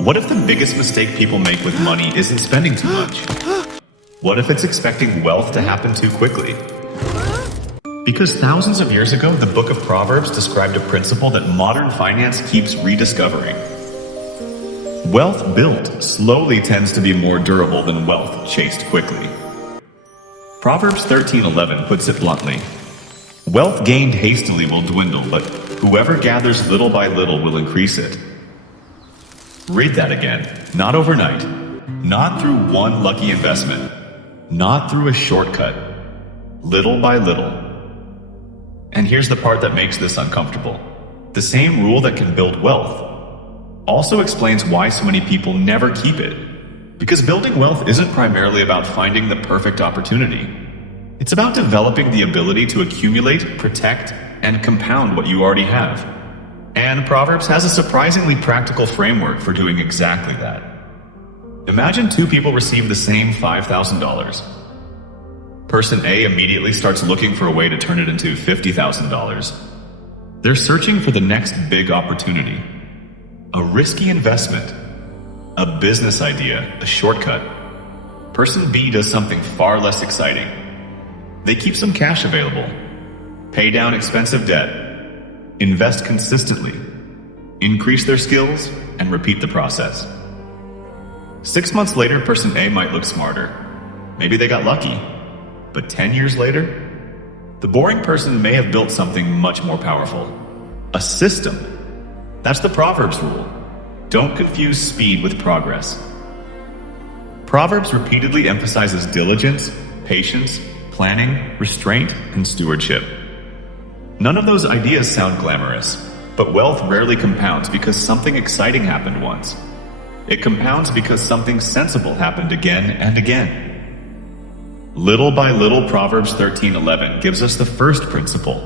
What if the biggest mistake people make with money isn't spending too much? What if it's expecting wealth to happen too quickly? Because thousands of years ago, the book of Proverbs described a principle that modern finance keeps rediscovering. Wealth built slowly tends to be more durable than wealth chased quickly. Proverbs 13:11 puts it bluntly. Wealth gained hastily will dwindle, but whoever gathers little by little will increase it. Read that again. Not overnight. Not through one lucky investment. Not through a shortcut. Little by little. And here's the part that makes this uncomfortable. The same rule that can build wealth also explains why so many people never keep it. Because building wealth isn't primarily about finding the perfect opportunity. It's about developing the ability to accumulate, protect, and compound what you already have. And Proverbs has a surprisingly practical framework for doing exactly that. Imagine two people receive the same $5,000. Person A immediately starts looking for a way to turn it into $50,000. They're searching for the next big opportunity. A risky investment. A business idea, a shortcut. Person B does something far less exciting. They keep some cash available. Pay down expensive debt. Invest consistently, increase their skills, and repeat the process. 6 months later, person A might look smarter. Maybe they got lucky. But 10 years later, the boring person may have built something much more powerful. A system. That's the Proverbs rule. Don't confuse speed with progress. Proverbs repeatedly emphasizes diligence, patience, planning, restraint, and stewardship. None of those ideas sound glamorous, but wealth rarely compounds because something exciting happened once. It compounds because something sensible happened again and again. Little by little, Proverbs 13:11 gives us the first principle.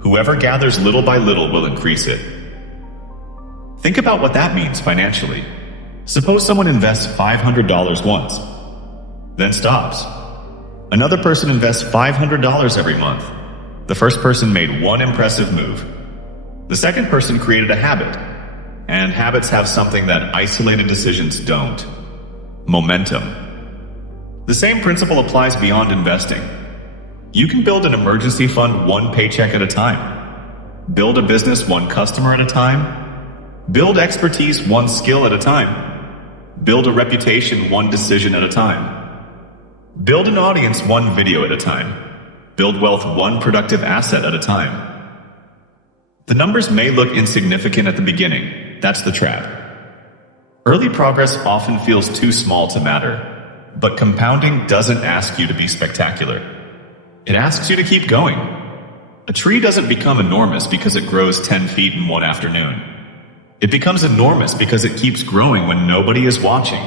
Whoever gathers little by little will increase it. Think about what that means financially. Suppose someone invests $500 once, then stops. Another person invests $500 every month. The first person made one impressive move. The second person created a habit. And habits have something that isolated decisions don't. Momentum. The same principle applies beyond investing. You can build an emergency fund one paycheck at a time. Build a business one customer at a time. Build expertise one skill at a time. Build a reputation one decision at a time. Build an audience one video at a time. Build wealth one productive asset at a time. The numbers may look insignificant at the beginning. That's the trap. Early progress often feels too small to matter, but compounding doesn't ask you to be spectacular. It asks you to keep going. A tree doesn't become enormous because it grows 10 feet in one afternoon. It becomes enormous because it keeps growing when nobody is watching.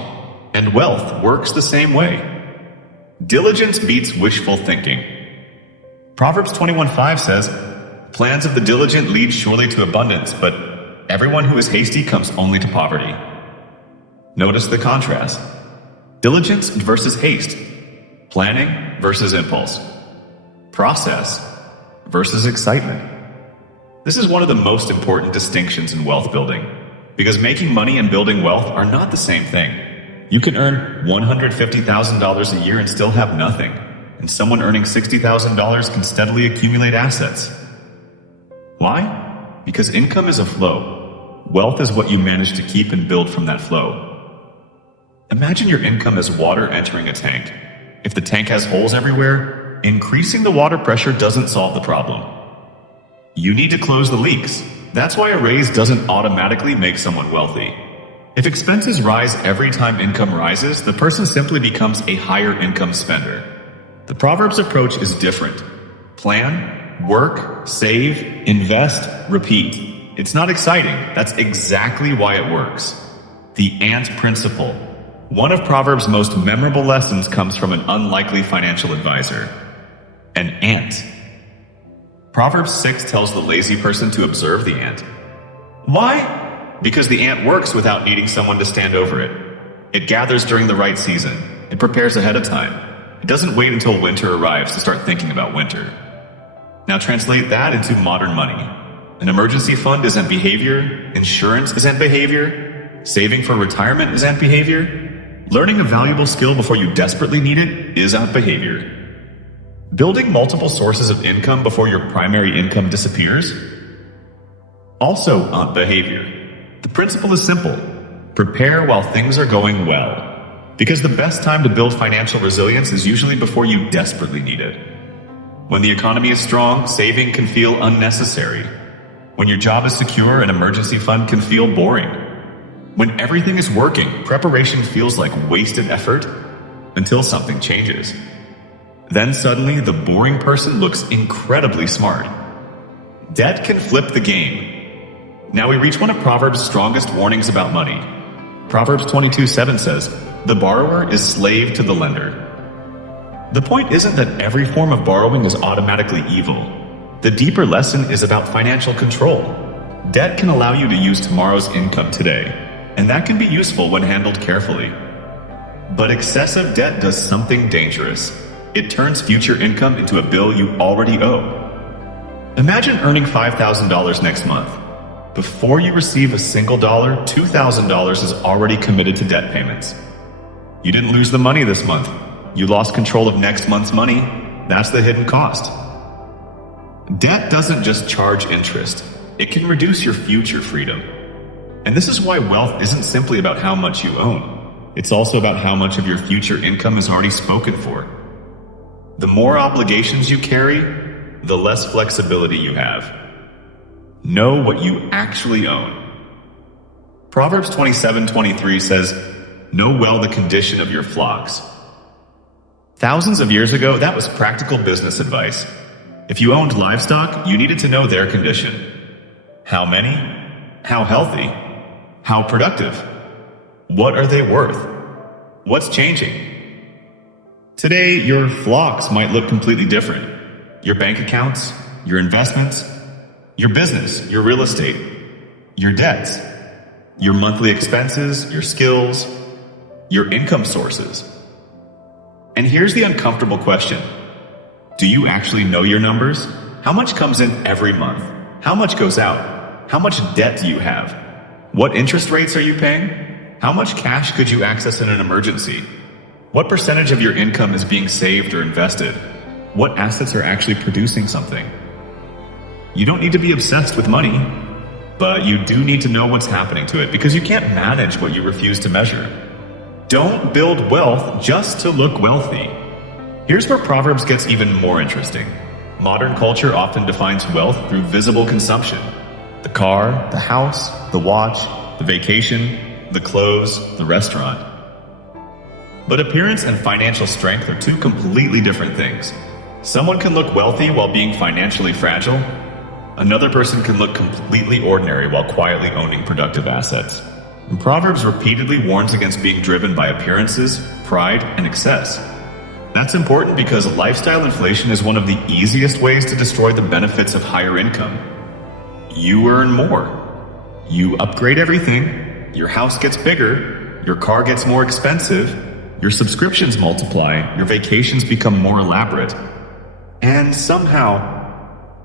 And wealth works the same way. Diligence beats wishful thinking. Proverbs 21:5 says, "Plans of the diligent lead surely to abundance, but everyone who is hasty comes only to poverty." Notice the contrast. Diligence versus haste. Planning versus impulse. Process versus excitement. This is one of the most important distinctions in wealth building, because making money and building wealth are not the same thing. You can earn $150,000 a year and still have nothing. And someone earning $60,000 can steadily accumulate assets. Why? Because income is a flow. Wealth is what you manage to keep and build from that flow. Imagine your income as water entering a tank. If the tank has holes everywhere, increasing the water pressure doesn't solve the problem. You need to close the leaks. That's why a raise doesn't automatically make someone wealthy. If expenses rise every time income rises, the person simply becomes a higher income spender. The Proverbs approach is different. Plan, work, save, invest, repeat. It's not exciting. That's exactly why it works. The ant principle. One of Proverbs' most memorable lessons comes from an unlikely financial advisor. An ant. Proverbs 6 tells the lazy person to observe the ant. Why? Because the ant works without needing someone to stand over it. It gathers during the right season. It prepares ahead of time. It doesn't wait until winter arrives to start thinking about winter. Now translate that into modern money. An emergency fund isn't behavior. Insurance isn't behavior. Saving for retirement is ant behavior. Learning a valuable skill before you desperately need it is ant behavior. Building multiple sources of income before your primary income disappears? Also ant behavior. The principle is simple. Prepare while things are going well. Because the best time to build financial resilience is usually before you desperately need it. When the economy is strong, saving can feel unnecessary. When your job is secure, an emergency fund can feel boring. When everything is working, preparation feels like wasted effort until something changes. Then suddenly, the boring person looks incredibly smart. Debt can flip the game. Now we reach one of Proverbs' strongest warnings about money. Proverbs 22:7 says, "The borrower is slave to the lender." The point isn't that every form of borrowing is automatically evil. The deeper lesson is about financial control. Debt can allow you to use tomorrow's income today, and that can be useful when handled carefully. But excessive debt does something dangerous. It turns future income into a bill you already owe. Imagine earning $5,000 next month. Before you receive a single dollar, $2,000 is already committed to debt payments. You didn't lose the money this month. You lost control of next month's money. That's the hidden cost. Debt doesn't just charge interest. It can reduce your future freedom. And this is why wealth isn't simply about how much you own. It's also about how much of your future income is already spoken for. The more obligations you carry, the less flexibility you have. Know what you actually own. Proverbs 27:23 says, "Know well the condition of your flocks." Thousands of years ago, that was practical business advice. If you owned livestock, you needed to know their condition. How many? How healthy? How productive? What are they worth? What's changing? Today, your flocks might look completely different. Your bank accounts, your investments, your business, your real estate, your debts, your monthly expenses, your skills, your income sources. And here's the uncomfortable question. Do you actually know your numbers? How much comes in every month? How much goes out? How much debt do you have? What interest rates are you paying? How much cash could you access in an emergency? What percentage of your income is being saved or invested? What assets are actually producing something? You don't need to be obsessed with money, but you do need to know what's happening to it because you can't manage what you refuse to measure. Don't build wealth just to look wealthy. Here's where Proverbs gets even more interesting. Modern culture often defines wealth through visible consumption. The car, the house, the watch, the vacation, the clothes, the restaurant. But appearance and financial strength are two completely different things. Someone can look wealthy while being financially fragile. Another person can look completely ordinary while quietly owning productive assets. And Proverbs repeatedly warns against being driven by appearances, pride, and excess. That's important because lifestyle inflation is one of the easiest ways to destroy the benefits of higher income. You earn more. You upgrade everything. Your house gets bigger. Your car gets more expensive. Your subscriptions multiply. Your vacations become more elaborate. And somehow,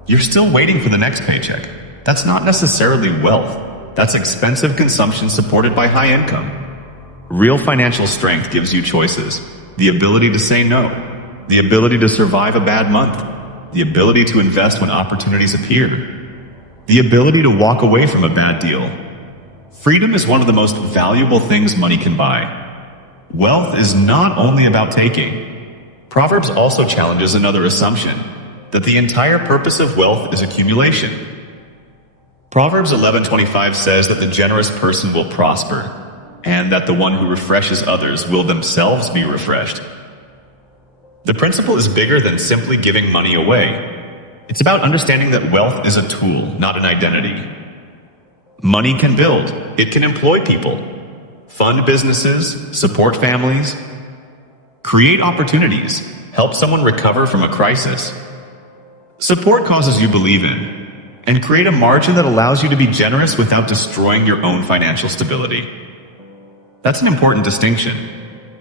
you're still waiting for the next paycheck. That's not necessarily wealth. That's expensive consumption supported by high income. Real financial strength gives you choices. The ability to say no. The ability to survive a bad month. The ability to invest when opportunities appear. The ability to walk away from a bad deal. Freedom is one of the most valuable things money can buy. Wealth is not only about taking. Proverbs also challenges another assumption, that the entire purpose of wealth is accumulation. Proverbs 11:25 says that the generous person will prosper, and that the one who refreshes others will themselves be refreshed. The principle is bigger than simply giving money away. It's about understanding that wealth is a tool, not an identity. Money can build, it can employ people, fund businesses, support families, create opportunities, help someone recover from a crisis, support causes you believe in, and create a margin that allows you to be generous without destroying your own financial stability. That's an important distinction.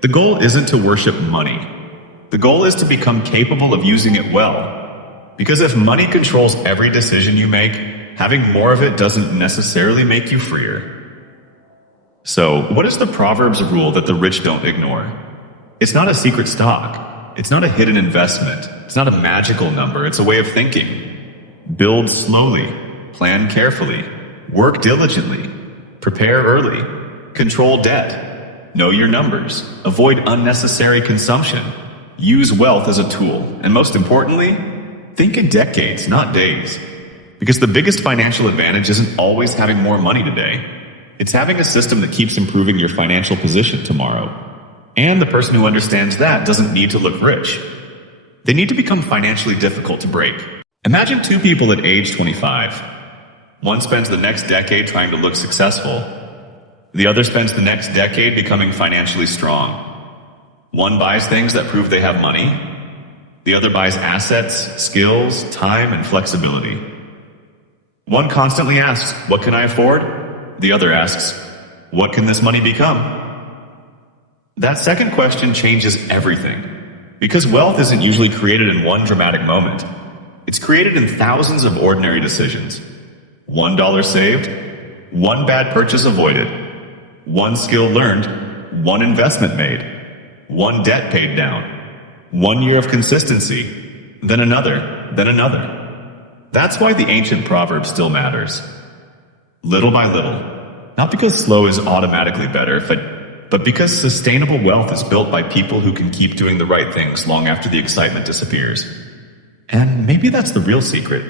The goal isn't to worship money. The goal is to become capable of using it well. Because if money controls every decision you make, having more of it doesn't necessarily make you freer. So, what is the Proverbs rule that the rich don't ignore? It's not a secret stock. It's not a hidden investment. It's not a magical number. It's a way of thinking. Build slowly. Plan carefully. Work diligently. Prepare early. Control debt. Know your numbers. Avoid unnecessary consumption. Use wealth as a tool. And most importantly, think in decades, not days. Because the biggest financial advantage isn't always having more money today. It's having a system that keeps improving your financial position tomorrow. And the person who understands that doesn't need to look rich. They need to become financially difficult to break. Imagine two people at age 25. One spends the next decade trying to look successful. The other spends the next decade becoming financially strong. One buys things that prove they have money. The other buys assets, skills, time, and flexibility. One constantly asks, "What can I afford?" The other asks, "What can this money become?" That second question changes everything. Because wealth isn't usually created in one dramatic moment. It's created in thousands of ordinary decisions. $1 saved, one bad purchase avoided, one skill learned, one investment made, one debt paid down, 1 year of consistency, then another, then another. That's why the ancient proverb still matters. Little by little. Not because slow is automatically better, but because sustainable wealth is built by people who can keep doing the right things long after the excitement disappears. And maybe that's the real secret.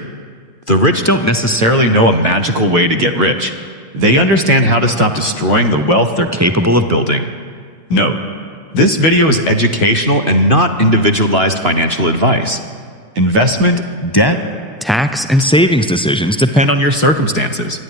The rich don't necessarily know a magical way to get rich. They understand how to stop destroying the wealth they're capable of building. Note, this video is educational and not individualized financial advice. Investment, debt, tax, and savings decisions depend on your circumstances.